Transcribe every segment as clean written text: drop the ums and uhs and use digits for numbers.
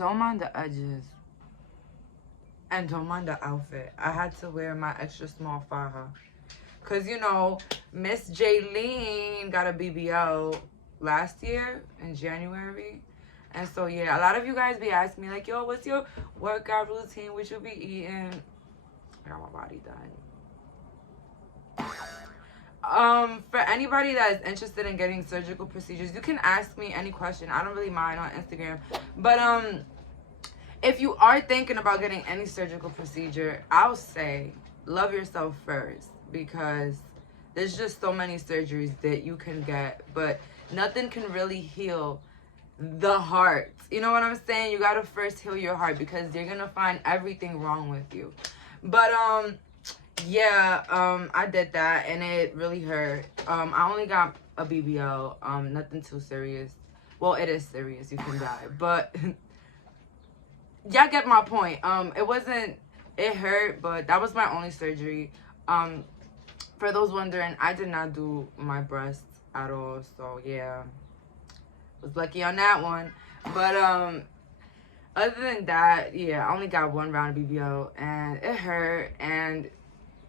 don't mind the edges. And don't mind the outfit. I had to wear my extra small faja. Because, you know, Miss Jayleen got a BBL last year in January. And so, yeah, a lot of you guys be asking me, like, yo, what's your workout routine? What you be eating? I got my body done. For anybody that is interested in getting surgical procedures, you can ask me any question. I don't really mind on Instagram. But, if you are thinking about getting any surgical procedure, I'll say love yourself first, because there's just so many surgeries that you can get, but nothing can really heal the heart. You know what I'm saying? You gotta first heal your heart, because you're gonna find everything wrong with you. But yeah, I did that and it really hurt. I only got a BBL, nothing too serious. Well, it is serious, you can die, but y'all get my point. It hurt, but that was my only surgery. For those wondering, I did not do my breasts at all, so yeah, was lucky on that one. But other than that, yeah, I only got one round of BBL and it hurt, and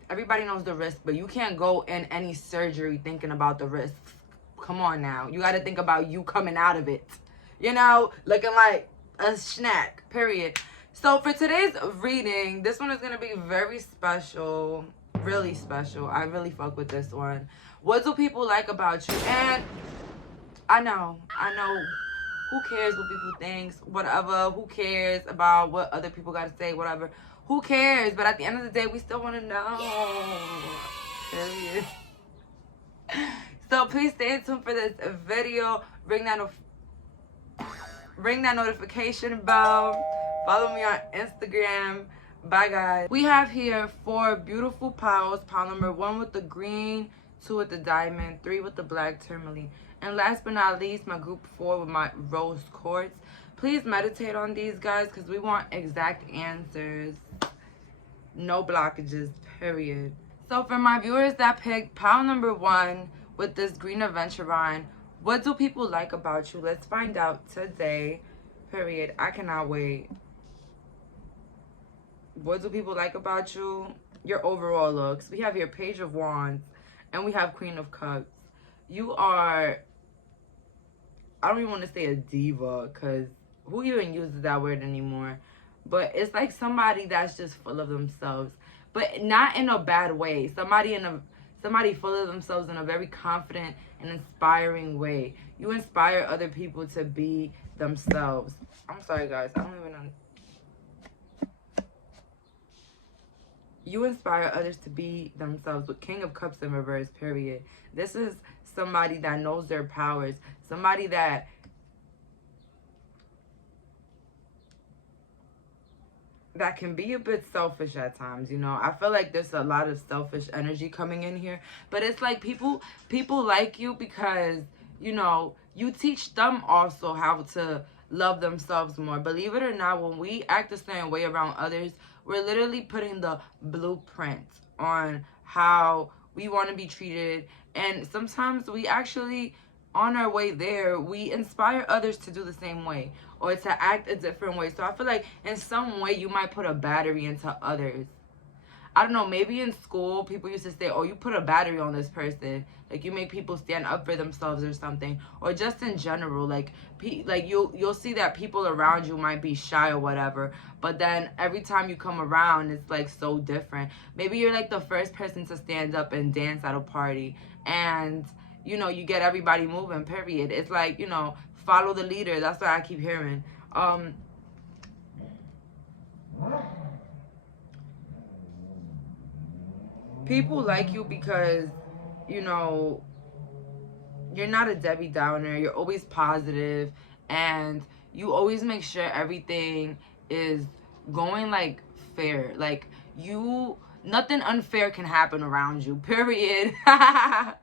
everybody knows the risk, but you can't go in any surgery thinking about the risks. Come on now, you got to think about you coming out of it, you know, looking like a snack, period. So for today's reading, this one is going to be very special, really special. I really fuck with this one. What do people like about you? And I know, who cares what people think, whatever, who cares about what other people got to say, whatever, who cares? But at the end of the day, we still want to know. Period. So please stay tuned for this video. Ring that notification bell. Follow me on Instagram. Bye, guys. We have here 4 beautiful piles. Pile number 1 with the green, 2 with the diamond, 3 with the black tourmaline. And last but not least, my group 4 with my rose quartz. Please meditate on these, guys, because we want exact answers. No blockages, period. So for my viewers that picked pile number 1 with this green aventurine, what do people like about you? Let's find out today, period. I cannot wait. What do people like about you? Your overall looks. We have your Page of Wands and we have Queen of Cups. You are, I don't even want to say a diva, because who even uses that word anymore? But it's like somebody that's just full of themselves, but not in a bad way. Somebody full of themselves in a very confident and inspiring way. You inspire other people to be themselves. I'm sorry, guys. I don't even know. You inspire others to be themselves with King of Cups in reverse, period. This is somebody that knows their powers. Somebody that can be a bit selfish at times, you know. I feel like there's a lot of selfish energy coming in here, but it's like people like you because, you know, you teach them also how to love themselves more. Believe it or not, when we act a certain way around others, we're literally putting the blueprint on how we want to be treated. And sometimes we actually, on our way there, we inspire others to do the same way or to act a different way. So I feel like in some way you might put a battery into others. I don't know, maybe in school people used to say, oh, you put a battery on this person. Like you make people stand up for themselves or something. Or just in general, like you'll see that people around you might be shy or whatever. But then every time you come around, it's like so different. Maybe you're like the first person to stand up and dance at a party. And, you know, you get everybody moving, period. It's like, you know, follow the leader. That's what I keep hearing. People like you because, you know, you're not a Debbie Downer. You're always positive, and you always make sure everything is going like fair. Like nothing unfair can happen around you, period. I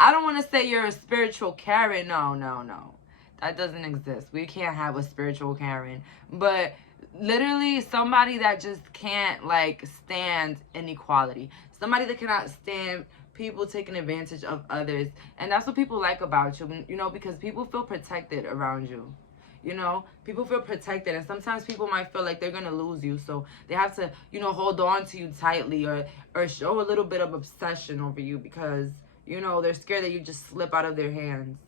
don't want to say you're a spiritual Karen. No. That doesn't exist. We can't have a spiritual Karen. But literally somebody that just can't like stand inequality. Somebody that cannot stand people taking advantage of others. And that's what people like about you, you know, because people feel protected around you. You know, people feel protected, and sometimes people might feel like they're gonna lose you, so they have to, you know, hold on to you tightly, or show a little bit of obsession over you, because, you know, they're scared that you just slip out of their hands.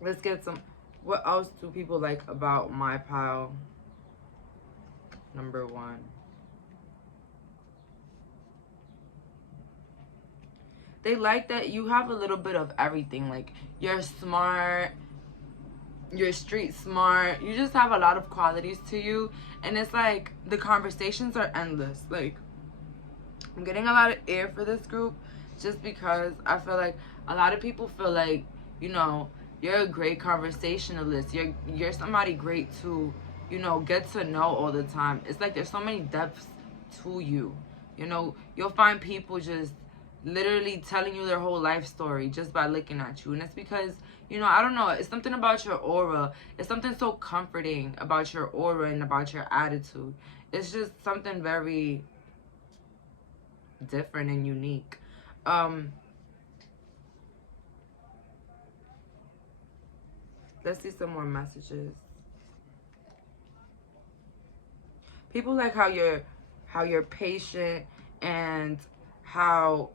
Let's get some. What else do people like about my pile? Number 1. They like that you have a little bit of everything. Like, you're smart, you're street smart, you just have a lot of qualities to you. And it's like the conversations are endless. Like, I'm getting a lot of air for this group, just because I feel like a lot of people feel like, you know, you're a great conversationalist. You're somebody great to, you know, get to know all the time. It's like there's so many depths to you. You know, you'll find people just literally telling you their whole life story just by looking at you. And it's because, you know, I don't know, it's something about your aura. It's something so comforting about your aura and about your attitude. It's just something very different and unique. Let's see some more messages. People like how you're patient, and how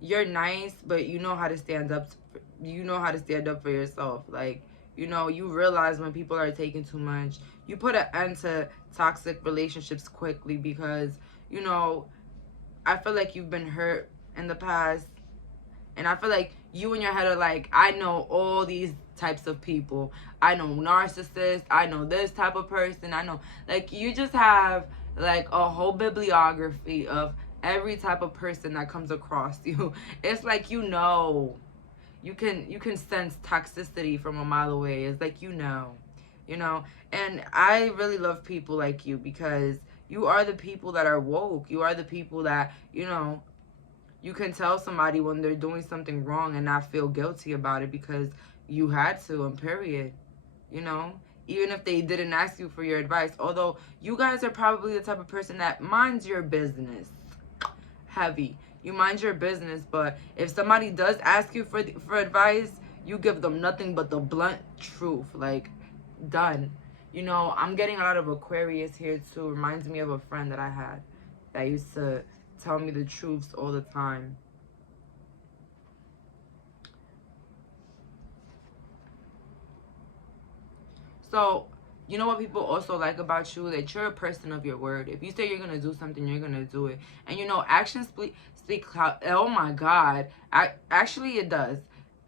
you're nice, but you know how to stand up. You know how to stand up for yourself. Like, you know, you realize when people are taking too much. You put an end to toxic relationships quickly, because, you know, I feel like you've been hurt in the past. And I feel like you in your head are like, I know all these types of people. I know narcissists. I know this type of person. I know, like, you just have like a whole bibliography of every type of person that comes across you. It's like, you know, you can sense toxicity from a mile away. It's like, you know. And I really love people like you, because you are the people that are woke. You are the people that, you know, you can tell somebody when they're doing something wrong and not feel guilty about it, because you had to, and period. You know, even if they didn't ask you for your advice. Although you guys are probably the type of person that minds your business. Heavy. You mind your business, but if somebody does ask you for advice, you give them nothing but the blunt truth. Like, done. You know, I'm getting a lot of Aquarius here too. Reminds me of a friend that I had that used to tell me the truths all the time. So, you know what people also like about you? That you're a person of your word. If you say you're going to do something, you're going to do it. And, you know, actions speak oh my God. Actually, it does.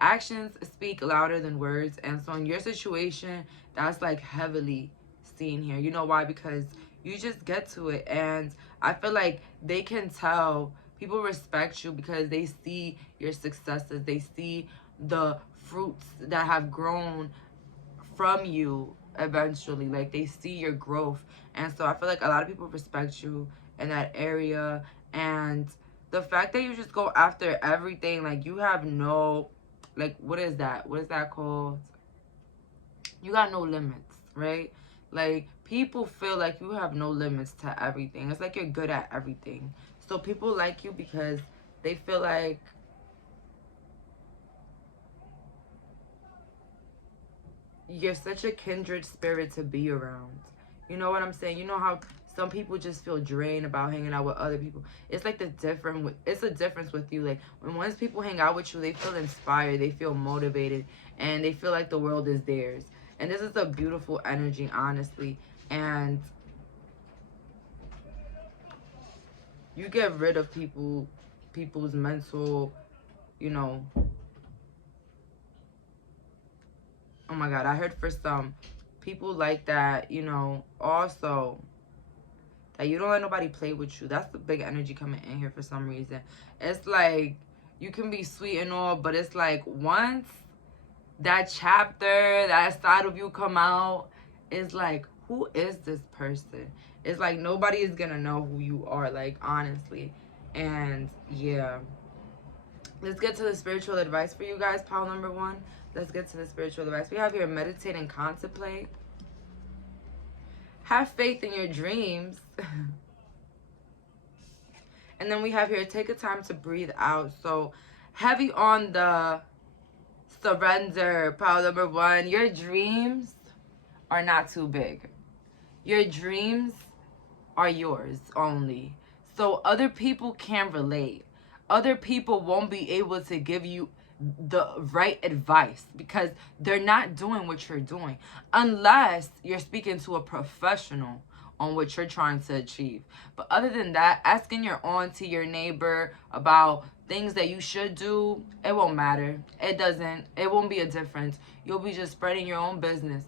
Actions speak louder than words. And so in your situation, that's like heavily seen here. You know why? Because you just get to it. And I feel like they can tell. People respect you because they see your successes. They see the fruits that have grown from you eventually. Like, they see your growth. And so I feel like a lot of people respect you in that area. And the fact that you just go after everything, like, you have no, like, what is that called? You got no limits, right? Like, people feel like you have no limits to everything. It's like you're good at everything. So people like you because they feel like you're such a kindred spirit to be around. You know what I'm saying? You know how some people just feel drained about hanging out with other people. It's like it's a difference with you. Like, when once people hang out with you, they feel inspired, they feel motivated, and they feel like the world is theirs. And this is a beautiful energy, honestly. And you get rid of people's mental, you know. Oh my God, I heard for some people like that, you know, also that you don't let nobody play with you. That's the big energy coming in here for some reason. It's like you can be sweet and all, but it's like once that chapter, that side of you come out, it's like, who is this person? It's like nobody is gonna know who you are, like, honestly. And yeah, let's get to the spiritual advice for you guys, pile number 1. Let's get to the spiritual advice. We have here, meditate and contemplate. Have faith in your dreams. And then we have here, take a time to breathe out. So heavy on the Surrender, pile number 1. Your dreams are not too big. Your dreams are yours only. So other people can't relate. Other people won't be able to give you the right advice because they're not doing what you're doing unless you're speaking to a professional on what you're trying to achieve. But other than that, asking your auntie, your neighbor about things that you should do, it won't matter. It won't be a difference. You'll be just spreading your own business,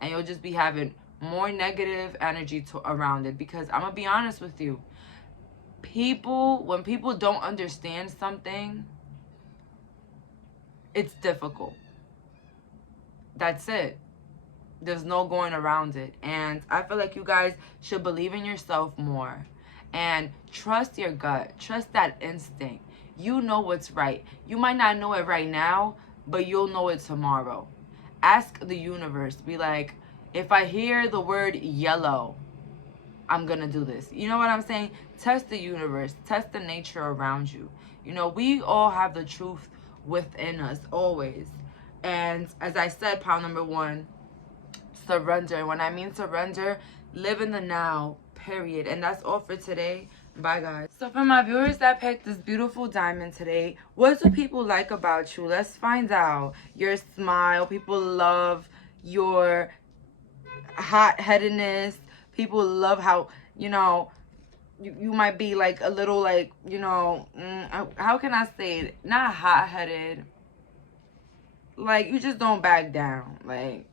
and you'll just be having more negative energy around it. Because I'm gonna be honest with you, when people don't understand something, it's difficult. That's it. There's no going around it. And I feel like you guys should believe in yourself more and trust your gut. Trust that instinct. You know what's right. You might not know it right now, but you'll know it tomorrow. Ask the universe. Be like, if I hear the word yellow, I'm gonna do this. You know what I'm saying? Test the universe. Test the nature around you. You know, we all have the truth within us always. And as I said, pile number 1, surrender. When I mean surrender, live in the now, period. And that's all for today. Bye, guys. So for my viewers that picked this beautiful diamond today, what do people like about you? Let's find out. Your smile. People love your hot-headedness. People love how, you know, you might be like a little like, you know, how can I say it? Not hot-headed. Like, you just don't back down. Like,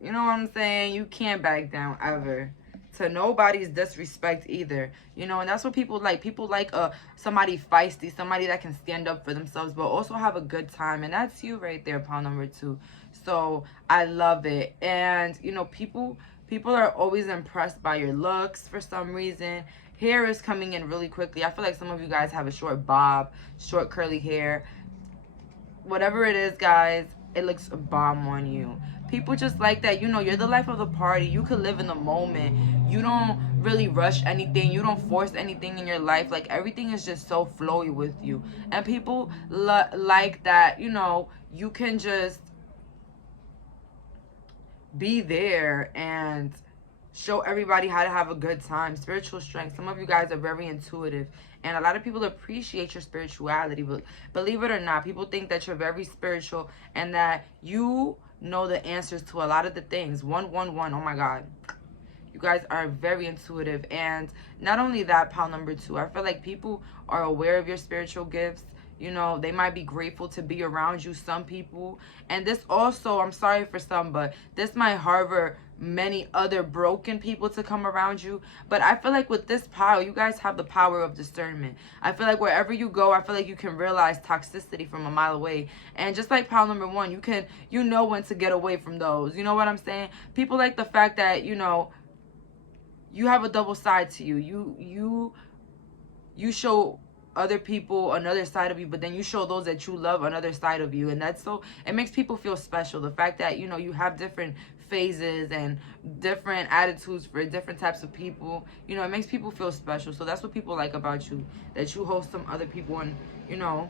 you know what I'm saying? You can't back down ever to nobody's disrespect either. You know, and that's what people like. People like somebody feisty, somebody that can stand up for themselves, but also have a good time. And that's you right there, pile number 2. So I love it. And, you know, people are always impressed by your looks for some reason. Hair is coming in really quickly. I feel like some of you guys have a short bob, short curly hair. Whatever it is, guys, it looks bomb on you. People just like that. You know, you're the life of the party. You could live in the moment. You don't really rush anything. You don't force anything in your life. Like, everything is just so flowy with you. And people like that, you know, you can just be there and show everybody how to have a good time. Spiritual strength. Some of you guys are very intuitive, and a lot of people appreciate your spirituality. But believe it or not, people think that you're very spiritual and that you know the answers to a lot of the things. 111. Oh my God. You guys are very intuitive. And not only that, pile number 2, I feel like people are aware of your spiritual gifts. You know, they might be grateful to be around you, some people. And this also, I'm sorry for some, but this might harbor many other broken people to come around you. But I feel like with this pile, you guys have the power of discernment. I feel like wherever you go, I feel like you can realize toxicity from a mile away. And just like pile number 1, you know when to get away from those. You know what I'm saying? People like the fact that, you know, you have a double side to you. You show other people another side of you, but then you show those that you love another side of you. And that's so, it makes people feel special. The fact that, you know, you have different phases and different attitudes for different types of people, you know, it makes people feel special. So that's what people like about you, that you host some other people. And, you know,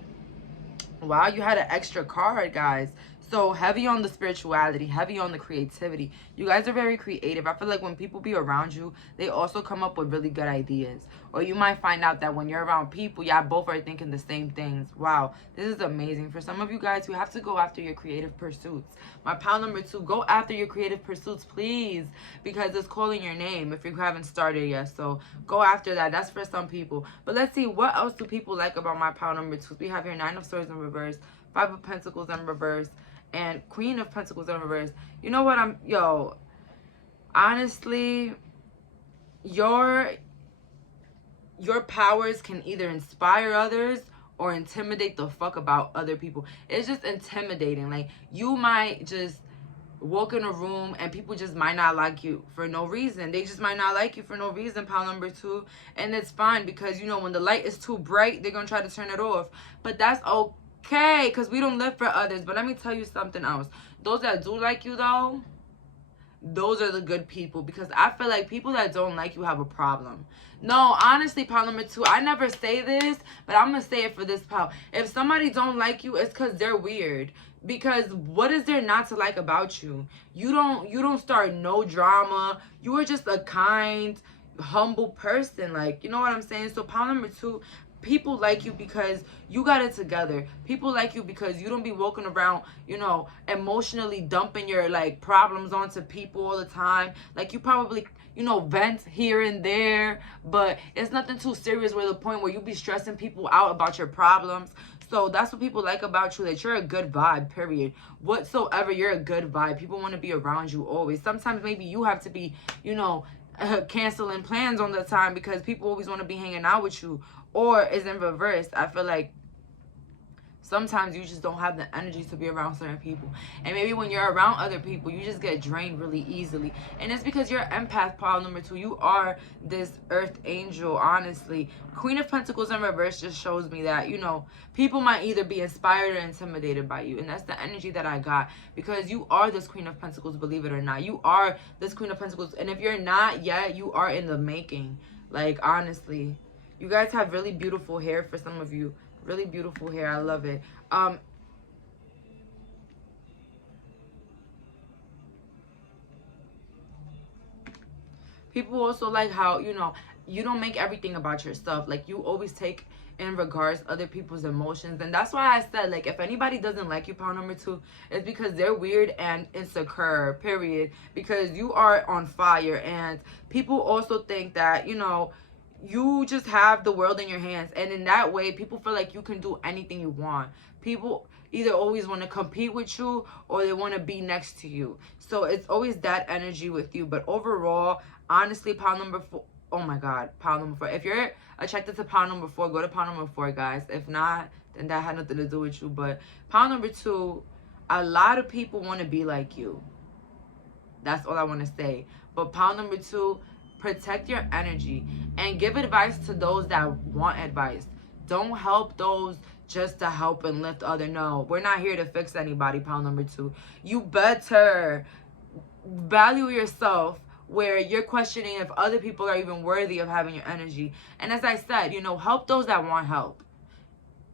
wow, you had an extra card, guys. So heavy on the spirituality, heavy on the creativity. You guys are very creative. I feel like when people be around you, they also come up with really good ideas. Or you might find out that when you're around people, y'all both are thinking the same things. Wow, this is amazing. For some of you guys, you have to go after your creative pursuits. My pile number 2, go after your creative pursuits, please. Because it's calling your name if you haven't started yet. So go after that. That's for some people. But let's see, what else do people like about my pile number 2? We have here 9 of Swords in reverse, 5 of Pentacles in reverse, and Queen of Pentacles in reverse. You know what? Honestly, your powers can either inspire others or intimidate the fuck about other people. It's just intimidating. Like, you might just walk in a room and people just might not like you for no reason. They just might not like you for no reason, pile number 2. And it's fine, because, you know, when the light is too bright, they're gonna try to turn it off. But that's okay, because we don't live for others. But let me tell you something else. Those that do like you, though, those are the good people. Because I feel like people that don't like you have a problem. No, honestly, pile number 2, I never say this, but I'm gonna say it for this pile. If somebody don't like you, it's because they're weird. Because what is there not to like about you? You don't start no drama. You are just a kind, humble person. Like, you know what I'm saying? So pile number 2, people like you because you got it together. People like you because you don't be walking around, you know, emotionally dumping your like problems onto people all the time. Like, you probably, you know, vent here and there, but it's nothing too serious where the point where you be stressing people out about your problems. So that's what people like about you, that you're a good vibe, period. Whatsoever, you're a good vibe. People want to be around you always. Sometimes maybe you have to be, you know, canceling plans on the time because people always want to be hanging out with you. Or is in reverse. I feel like sometimes you just don't have the energy to be around certain people. And maybe when you're around other people, you just get drained really easily. And it's because you're empath, pile number 2. You are this earth angel, honestly. Queen of Pentacles in reverse just shows me that, you know, people might either be inspired or intimidated by you. And that's the energy that I got. Because you are this Queen of Pentacles, believe it or not. You are this Queen of Pentacles. And if you're not yet, you are in the making. Like, honestly. You guys have really beautiful hair for some of you. Really beautiful hair. I love it. People also like how, you know, you don't make everything about yourself. Like, you always take in regards other people's emotions. And that's why I said, like, if anybody doesn't like you, pile number 2, it's because they're weird and insecure, period. Because you are on fire. And people also think that, you know, you just have the world in your hands. And in that way, people feel like you can do anything you want. People either always want to compete with you or they want to be next to you. So it's always that energy with you. But overall, honestly, pile number 4, oh my God, pile number 4. If you're attracted to pile number 4, go to pile number 4, guys. If not, then that had nothing to do with you. But pile number 2, a lot of people want to be like you. That's all I want to say. But pile number 2, protect your energy and give advice to those that want advice. Don't help those just to help and lift other. No, we're not here to fix anybody, pile number 2. You better value yourself where you're questioning if other people are even worthy of having your energy. And as I said, you know, help those that want help.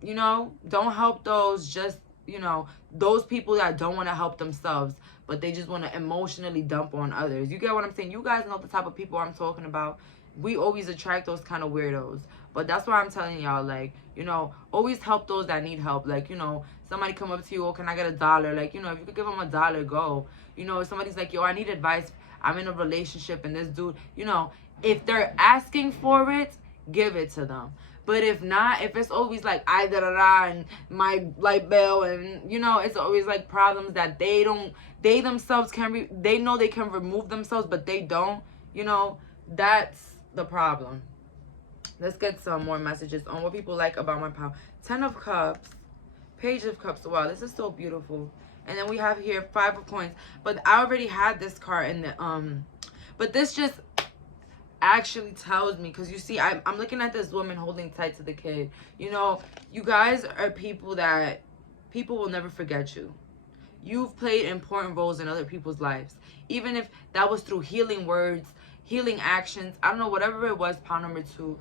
You know, don't help those just, you know, those people that don't want to help themselves, but they just want to emotionally dump on others. You get what I'm saying? You guys know the type of people I'm talking about. We always attract those kind of weirdos. But that's why I'm telling y'all, like, you know, always help those that need help. Like, you know, somebody come up to you, oh, can I get $1? Like, you know, if you could give them $1, go. You know, if somebody's like, yo, I need advice. I'm in a relationship and this dude, you know, if they're asking for it, give it to them. But if not, if it's always like, and my light bill, and, you know, it's always like problems that they themselves can, they know they can remove themselves, but they don't, you know, that's the problem. Let's get some more messages on what people like about my pile. 10 of Cups, Page of Cups. Wow, this is so beautiful. And then we have here 5 of Coins. But I already had this card in the, but this just actually tells me, because you see, I'm looking at this woman holding tight to the kid. You know, you guys are people that people will never forget you. You've played important roles in other people's lives, even if that was through healing words, healing actions, I don't know, whatever it was. Pile number 2,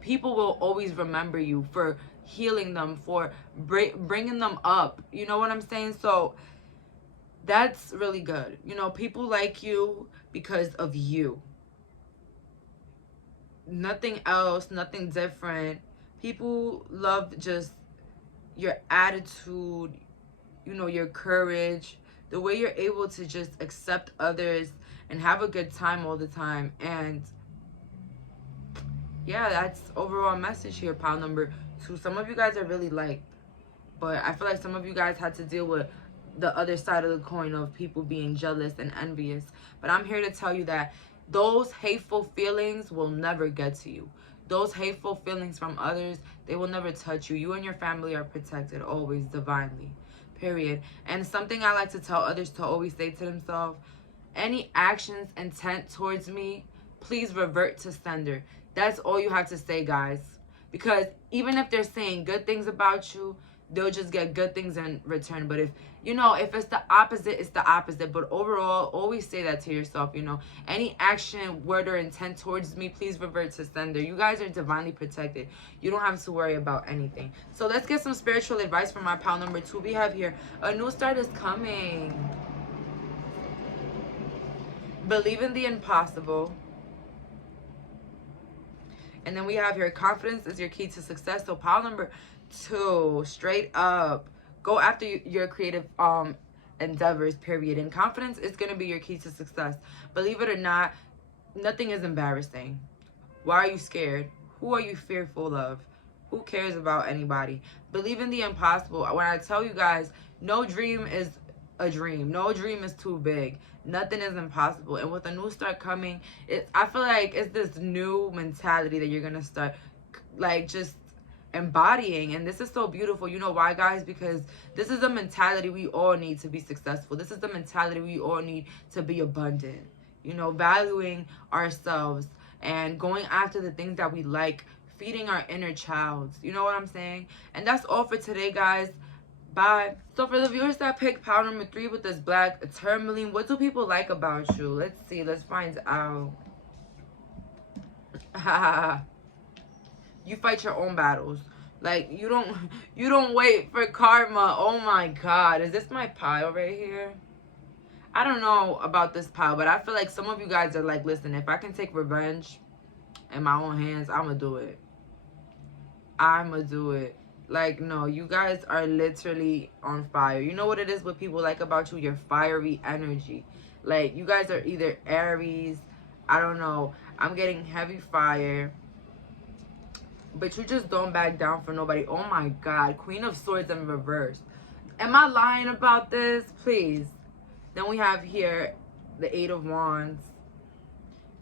people will always remember you for healing them, for bringing them up. You know what I'm saying? So that's really good. You know, people like you because of you. Nothing else, nothing different. People love just your attitude, you know, your courage, the way you're able to just accept others and have a good time all the time. And yeah, that's overall message here, pile number 2. Some of you guys are really liked, but I feel like some of you guys had to deal with the other side of the coin of people being jealous and envious. But I'm here to tell you that those hateful feelings will never get to you. Those hateful feelings from others, they will never touch you. You and your family are protected always divinely, period. And something I like to tell others to always say to themselves, any actions intent towards me, please revert to sender. That's all you have to say, guys. Because even if they're saying good things about you, they'll just get good things in return. But if, you know, if it's the opposite, it's the opposite. But overall, always say that to yourself, you know. Any action, word, or intent towards me, please revert to sender. You guys are divinely protected. You don't have to worry about anything. So let's get some spiritual advice from my pal number 2. We have here, a new start is coming. Believe in the impossible. And then we have here, confidence is your key to success. So pile number 2, straight up, go after your creative endeavors, period. And confidence is going to be your key to success. Believe it or not, nothing is embarrassing. Why are you scared? Who are you fearful of? Who cares about anybody? Believe in the impossible. When I tell you guys, no dream is a dream. No dream is too big. Nothing is impossible. And with a new start coming, I feel like it's this new mentality that you're going to start, like, just embodying. And this is so beautiful. You know why, guys? Because this is the mentality we all need to be successful. This is the mentality we all need to be abundant. You know, valuing ourselves and going after the things that we like, feeding our inner child. You know what I'm saying? And that's all for today, guys. Bye. So for the viewers that picked pile number 3 with this black tourmaline, what do people like about you? Let's see. Let's find out. You fight your own battles. Like, you don't wait for karma. Oh my God. Is this my pile right here? I don't know about this pile, but I feel like some of you guys are like, listen, if I can take revenge in my own hands, I'ma do it. I'ma do it. Like, no, you guys are literally on fire. You know what it is what people like about you? Your fiery energy. Like, you guys are either Aries. I don't know. I'm getting heavy fire. But you just don't back down for nobody. Oh, my God. Queen of Swords in reverse. Am I lying about this? Please. Then we have here the 8 of Wands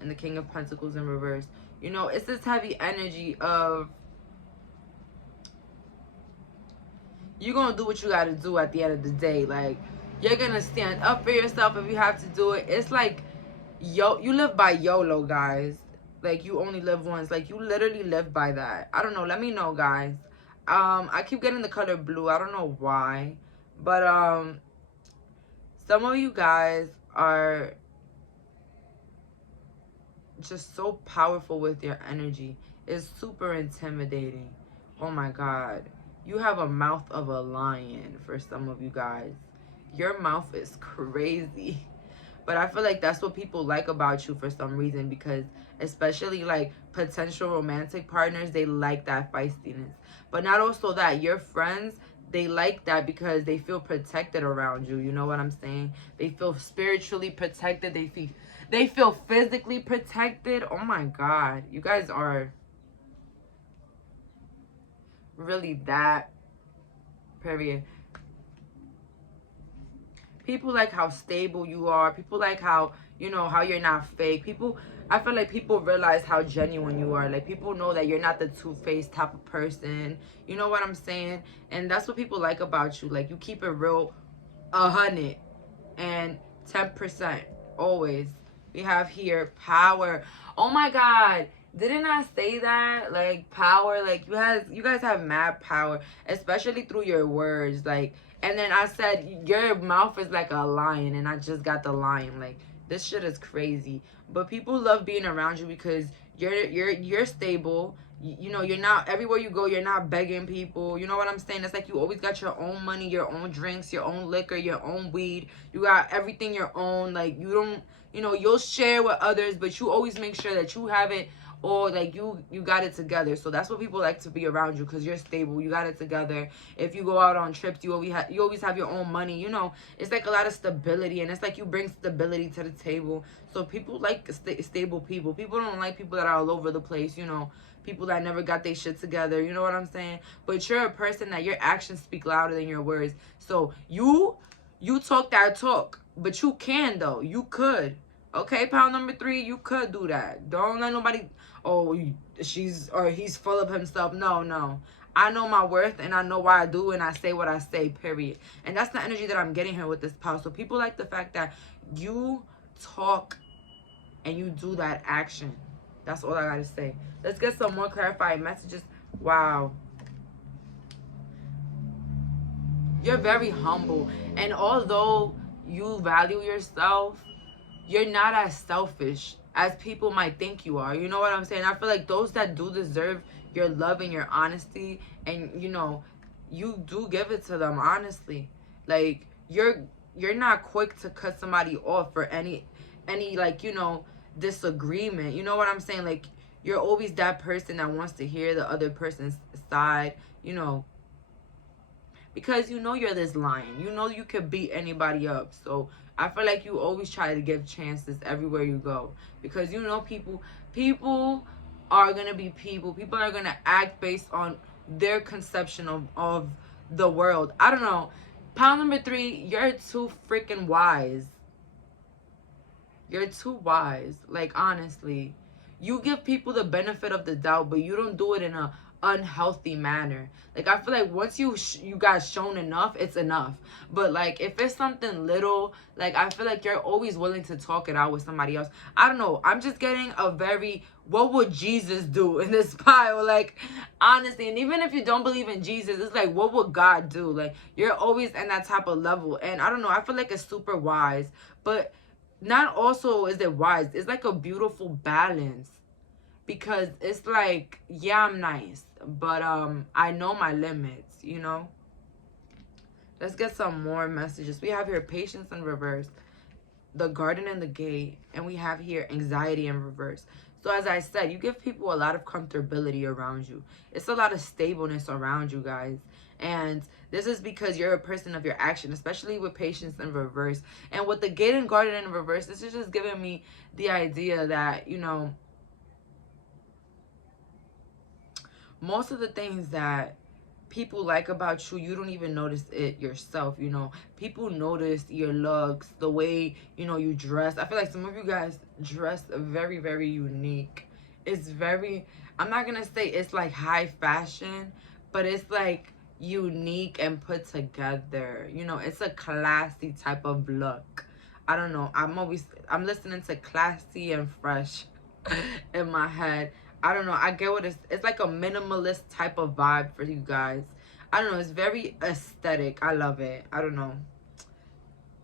and the King of Pentacles in reverse. You know, it's this heavy energy of, you're going to do what you got to do at the end of the day. Like, you're going to stand up for yourself if you have to do it. It's like, you live by YOLO, guys. Like, you only live once. Like, you literally live by that. I don't know. Let me know, guys. I keep getting the color blue. I don't know why. But, some of you guys are just so powerful with your energy. It's super intimidating. Oh, my God. You have a mouth of a lion for some of you guys. Your mouth is crazy. But I feel like that's what people like about you for some reason, because especially like potential romantic partners, they like that feistiness. But not also that, your friends, they like that because they feel protected around you. You know what I'm saying? They feel spiritually protected. They feel physically protected. Oh my God. You guys are really that, period. People like how stable you are. People like how, you know, how you're not fake. I feel like people realize how genuine you are. Like, people know that you're not the two-faced type of person. You know what I'm saying? And that's what people like about you. Like, you keep it real 100 and 10% always. We have here power. Oh my God. Didn't I say that? Like, power, like, you guys have mad power, especially through your words. Like, and then I said your mouth is like a lion, and I just got the lion. Like, this shit is crazy. But people love being around you because you're stable. You know, you're not, everywhere you go, you're not begging people. You know what I'm saying? It's like you always got your own money, your own drinks, your own liquor, your own weed. You got everything your own. Like, you don't, you know, you'll share with others, but you always make sure that you have it, or like you got it together. So that's what people like to be around you, because you're stable, you got it together. If you go out on trips, you always have your own money. You know, it's like a lot of stability, and it's like you bring stability to the table. So people like stable people. People don't like people that are all over the place, you know, people that never got their shit together. You know what I'm saying? But you're a person that your actions speak louder than your words. So you talk that talk, but you can, though. You could. Okay, pile number 3, you could do that. Don't let nobody, oh, he's full of himself. No. I know my worth, and I know why I do, and I say what I say, period. And that's the energy that I'm getting here with this pile. So people like the fact that you talk and you do that action. That's all I gotta say. Let's get some more clarifying messages. Wow. you're very humble. And although you value yourself, you're not as selfish as people might think you are. You know what I'm saying? I feel like those that do deserve your love and your honesty, and you know, you do give it to them honestly. Like you're not quick to cut somebody off for any like, you know, disagreement. You know what I'm saying? Like you're always that person that wants to hear the other person's side, you know, because you know you're this lion. You know you could beat anybody up. So I feel like you always try to give chances everywhere you go, because you know people are gonna be people. People are gonna act based on their conception of the world. I don't know. Pound number 3, you're too freaking wise. You're too wise. Like, honestly, you give people the benefit of the doubt, but you don't do it in a unhealthy manner. Like, I feel like once you guys shown enough, it's enough. But like, if it's something little, like, I feel like you're always willing to talk it out with somebody else. I don't know, I'm just getting a very, what would Jesus do in this pile? Like, honestly. And even if you don't believe in Jesus, it's like, what would God do? Like, you're always in that type of level. And I don't know, I feel like it's super wise, but not also is it wise. It's like a beautiful balance. Because it's like, yeah, I'm nice, but I know my limits, you know. Let's get some more messages. We have here patience in reverse, the garden and the gate, and we have here anxiety in reverse. So as I said, you give people a lot of comfortability around you. It's a lot of stableness around you guys. And this is because you're a person of your action, especially with patience in reverse. And with the gate and garden in reverse, this is just giving me the idea that, you know, most of the things that people like about you, you don't even notice it yourself. You know, people notice your looks, the way, you know, you dress. I feel like some of you guys dress very, very unique. It's very, I'm not gonna say it's like high fashion, but it's like unique and put together. You know, it's a classy type of look. I don't know, I'm listening to classy and fresh in my head. I don't know, I get what it's like a minimalist type of vibe for you guys. I don't know, it's very aesthetic. I love it. I don't know.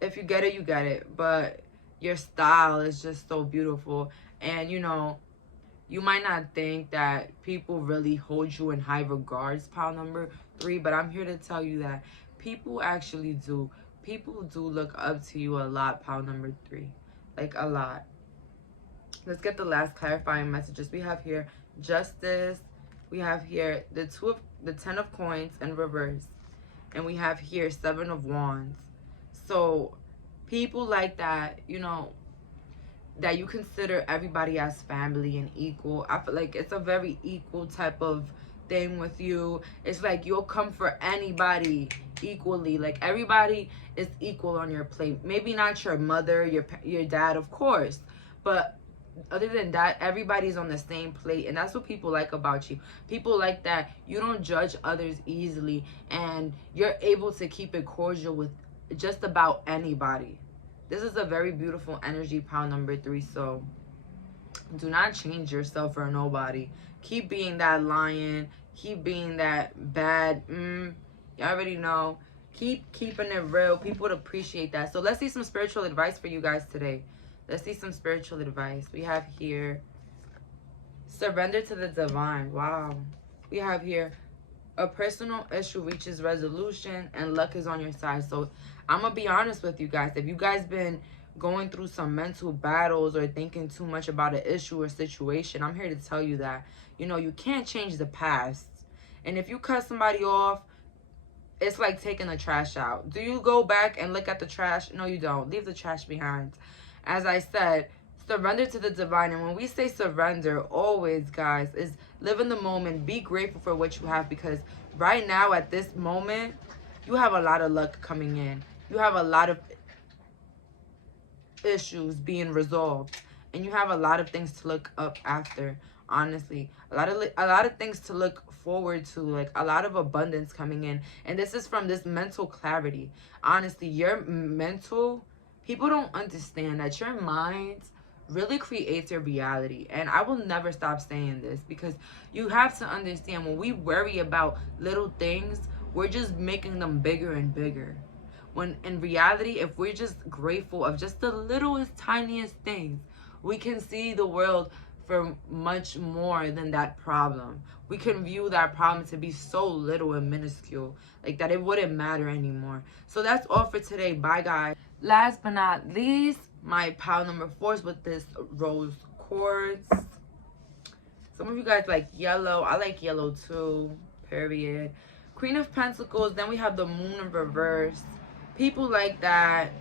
If you get it, you get it. But your style is just so beautiful. And you know, you might not think that people really hold you in high regards, pile number 3, but I'm here to tell you that people actually do. People do look up to you a lot, pile number 3. Like, a lot. Let's get the last clarifying messages. We have here justice. We have here the 10 of coins in reverse. And we have here 7 of wands. So people like that, you know, that you consider everybody as family and equal. I feel like it's a very equal type of thing with you. It's like you'll come for anybody equally. Like, everybody is equal on your plate. Maybe not your mother, your dad, of course, but other than that, everybody's on the same plate. And that's what people like about you. People like that you don't judge others easily, and you're able to keep it cordial with just about anybody. This is a very beautiful energy, pile number 3. So do not change yourself for nobody. Keep being that lion. Keep being that bad. You already know. Keep keeping it real. People would appreciate that. So let's see some spiritual advice for you guys today. Let's see some spiritual advice. We have here surrender to the divine. Wow. We have here a personal issue reaches resolution and luck is on your side. So I'm going to be honest with you guys. If you guys been going through some mental battles or thinking too much about an issue or situation, I'm here to tell you that, you know, you can't change the past. And if you cut somebody off, it's like taking the trash out. Do you go back and look at the trash? No, you don't. Leave the trash behind. As I said, surrender to the divine. And when we say surrender, always, guys, is live in the moment. Be grateful for what you have, because right now at this moment, you have a lot of luck coming in. You have a lot of issues being resolved, and you have a lot of things to look up after. Honestly, a lot of things to look forward to, like a lot of abundance coming in. And this is from this mental clarity. Honestly, your mental, people don't understand that your mind really creates your reality. And I will never stop saying this, because you have to understand, when we worry about little things, we're just making them bigger and bigger. When in reality, if we're just grateful of just the littlest, tiniest things, we can see the world for much more than that problem. We can view that problem to be so little and minuscule, like that it wouldn't matter anymore. So that's all for today. Bye, guys. Last but not least, my pile number 4 is with this rose quartz. Some of you guys like yellow. I like yellow too, period. Queen of Pentacles. Then we have the moon in reverse. People like that.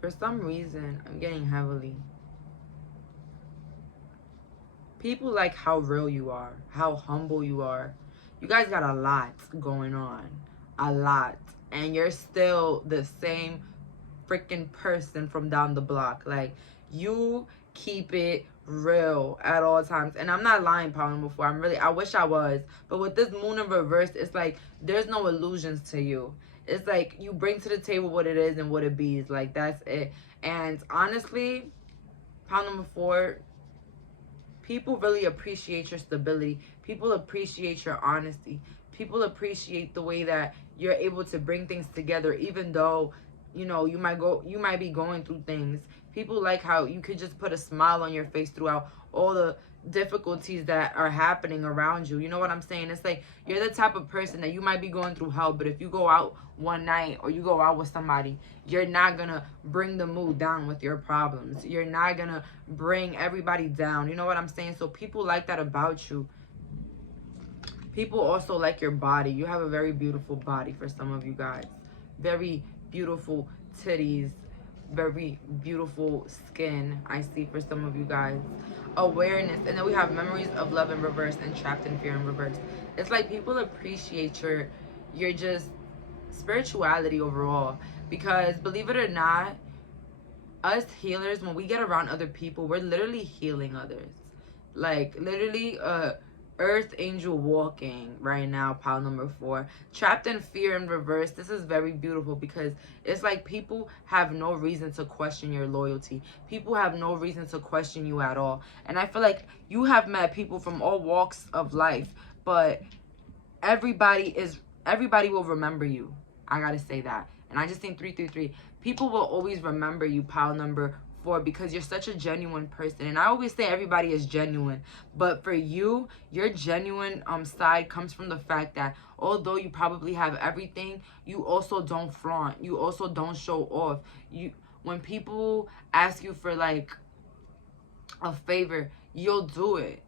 For some reason, I'm getting heavily. People like how real you are, how humble you are. You guys got a lot going on. A lot. And you're still the same freaking person from down the block. Like, you keep it real at all times. And I'm not lying, pile number 4. I wish I was. But with this moon in reverse, it's like there's no illusions to you. It's like you bring to the table what it is and what it be. Like, that's it. And honestly, pile number 4, people really appreciate your stability. People appreciate your honesty. People appreciate the way that you're able to bring things together, even though, you know, you might be going through things. People like how you could just put a smile on your face throughout all the difficulties that are happening around you. You know what I'm saying? It's like you're the type of person that you might be going through hell, but if you go out one night or you go out with somebody, you're not gonna bring the mood down with your problems. You're not gonna bring everybody down. You know what I'm saying? So people like that about you. People also like your body. You have a very beautiful body for some of you guys. Very beautiful titties. Very beautiful skin, I see for some of you guys. Awareness. And then we have memories of love in reverse and trapped in fear in reverse. It's like people appreciate your just spirituality overall. Because believe it or not, us healers, when we get around other people, we're literally healing others. Like, literally, earth angel walking right now, pile number 4. Trapped in fear in reverse. This is very beautiful because it's like people have no reason to question your loyalty. People have no reason to question you at all. And I feel like you have met people from all walks of life, but everybody will remember you. I gotta say that. And I just think 333. People will always remember you, pile number 4, because you're such a genuine person. And I always say everybody is genuine, but for you, your genuine side comes from the fact that although you probably have everything, you also don't flaunt. You also don't show off. When people ask you for like a favor, you'll do it.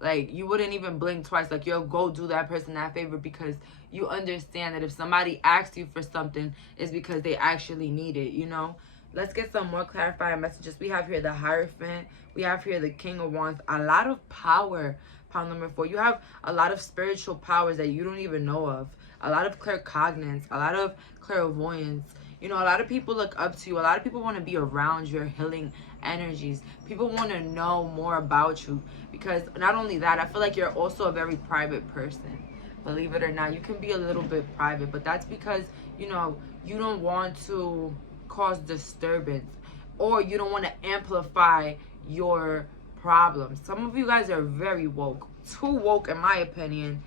Like, you wouldn't even blink twice. Like, you'll go do that person that favor because you understand that if somebody asks you for something, it's because they actually need it, you know? Let's get some more clarifying messages. We have here the Hierophant. We have here the King of Wands. A lot of power, pile number 4. You have a lot of spiritual powers that you don't even know of. A lot of claircognizance. A lot of clairvoyance. You know, a lot of people look up to you. A lot of people want to be around your healing energies. People want to know more about you. Because not only that, I feel like you're also a very private person. Believe it or not, you can be a little bit private. But that's because, you know, you don't want to cause disturbance, or you don't want to amplify your problems. Some of you guys are very woke, too woke in my opinion,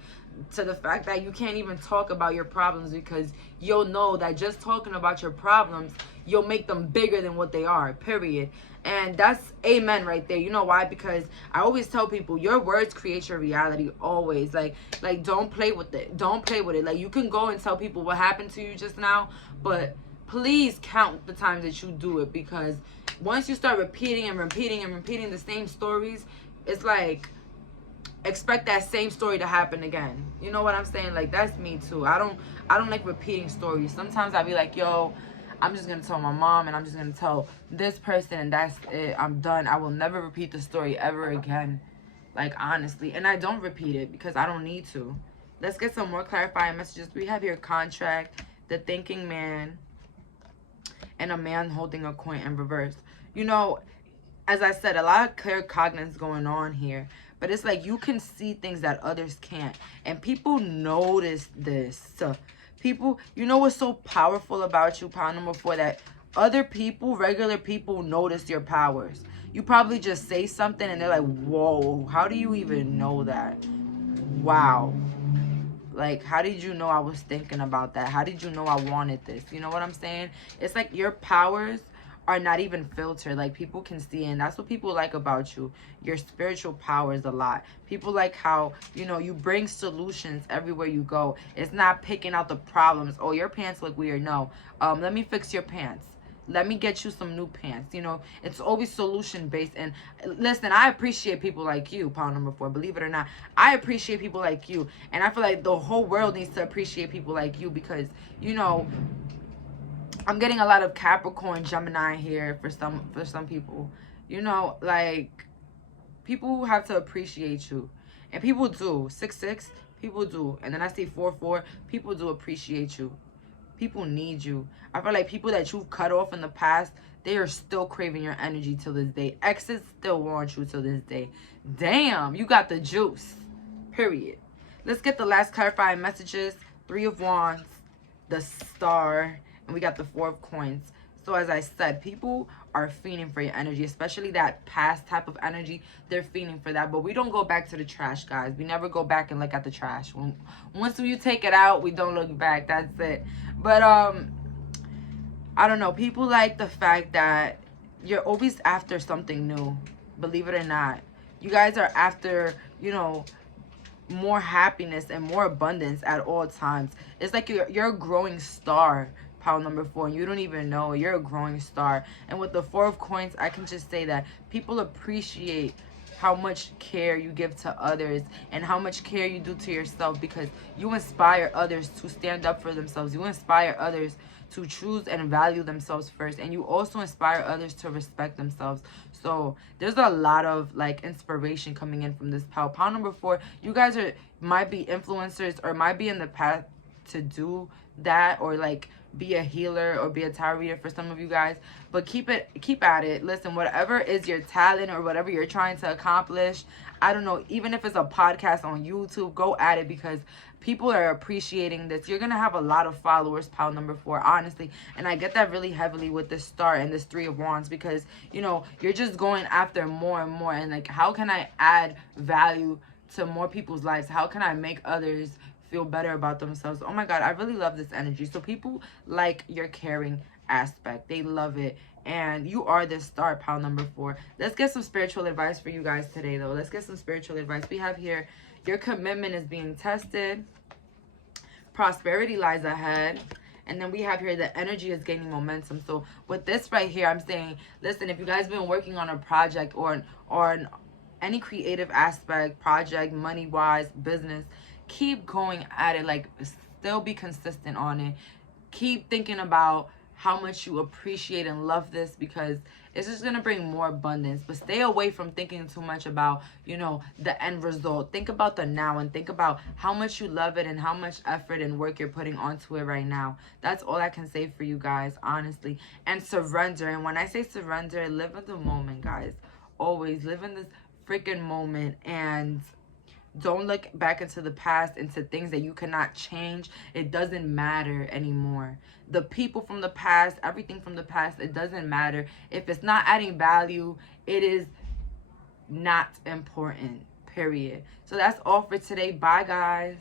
to the fact that you can't even talk about your problems because you'll know that just talking about your problems, you'll make them bigger than what they are, period. And that's amen right there. You know why? Because I always tell people, your words create your reality, always. Like don't play with it. Don't play with it. Like, you can go and tell people what happened to you just now, but please count the times that you do it, because once you start repeating the same stories, it's like, expect that same story to happen again. You know what I'm saying? Like, that's me too. I don't like repeating stories. Sometimes I'll be like, yo, I'm just gonna tell my mom and I'm just gonna tell this person and that's it. I'm done. I will never repeat the story ever again. Like, honestly. And I don't repeat it because I don't need to. Let's get some more clarifying messages. We have here contract, the thinking man, and a man holding a coin in reverse. You know, as I said, a lot of claircognizance going on here. But it's like you can see things that others can't. And people notice this. People, you know what's so powerful about you, pile number 4? That other people, regular people, notice your powers. You probably just say something and they're like, whoa, how do you even know that? Wow. Like, how did you know I was thinking about that? How did you know I wanted this? You know what I'm saying? It's like your powers are not even filtered. Like, people can see, and that's what people like about you. Your spiritual powers a lot. People like how, you know, you bring solutions everywhere you go. It's not picking out the problems. Oh, your pants look weird. No. Let me fix your pants. Let me get you some new pants. You know, it's always solution based. And listen, I appreciate people like you, pound number 4. Believe it or not, I appreciate people like you. And I feel like the whole world needs to appreciate people like you because, you know, I'm getting a lot of Capricorn, Gemini here for some people. You know, like, people have to appreciate you. And people do. 6-6, people do. And then I see 4-4, people do appreciate you. People need you. I feel like people that you've cut off in the past, they are still craving your energy till this day. Exes still want you till this day. Damn, you got the juice. Period. Let's get the last clarifying messages. 3 of Wands, the Star, and we got the 4 of Coins. So as I said, people are fiending for your energy, especially that past type of energy. They're fiending for that. But we don't go back to the trash, guys. We never go back and look at the trash. Once you take it out, we don't look back. That's it. But I don't know. People like the fact that you're always after something new. Believe it or not. You guys are after, you know, more happiness and more abundance at all times. It's like you're a growing star, pound number 4, and you don't even know you're a growing star. And with the 4 of Coins, I can just say that people appreciate how much care you give to others and how much care you do to yourself, because you inspire others to stand up for themselves. You inspire others to choose and value themselves first, and you also inspire others to respect themselves. So there's a lot of like inspiration coming in from this pound number 4. You guys might be influencers or might be in the path to do that, or like be a healer or be a tarot reader for some of you guys. But keep at it. Listen, whatever is your talent or whatever you're trying to accomplish, I don't know, even if it's a podcast on YouTube, go at it, because people are appreciating this. You're gonna have a lot of followers, pound number 4, honestly. And I get that really heavily with this Star and this 3 of Wands, because, you know, you're just going after more and more. And like, how can I add value to more people's lives? How can I make others feel better about themselves? Oh my God, I really love this energy. So people like your caring aspect. They love it. And you are this Star, pound number 4. Let's get some spiritual advice for you guys today, though. Let's get some spiritual advice. We have here, your commitment is being tested. Prosperity lies ahead. And then we have here, the energy is gaining momentum. So with this right here, I'm saying, listen, if you guys been working on a project or any creative aspect, project, money-wise, business, keep going at it. Like, still be consistent on it. Keep thinking about how much you appreciate and love this, because it's just going to bring more abundance. But stay away from thinking too much about, you know, the end result. Think about the now and think about how much you love it and how much effort and work you're putting onto it right now. That's all I can say for you guys, honestly. And surrender. And when I say surrender, live in the moment, guys. Always live in this freaking moment, and don't look back into the past, into things that you cannot change. It doesn't matter anymore. The people from the past, everything from the past, it doesn't matter. If it's not adding value, it is not important, period. So that's all for today. Bye, guys.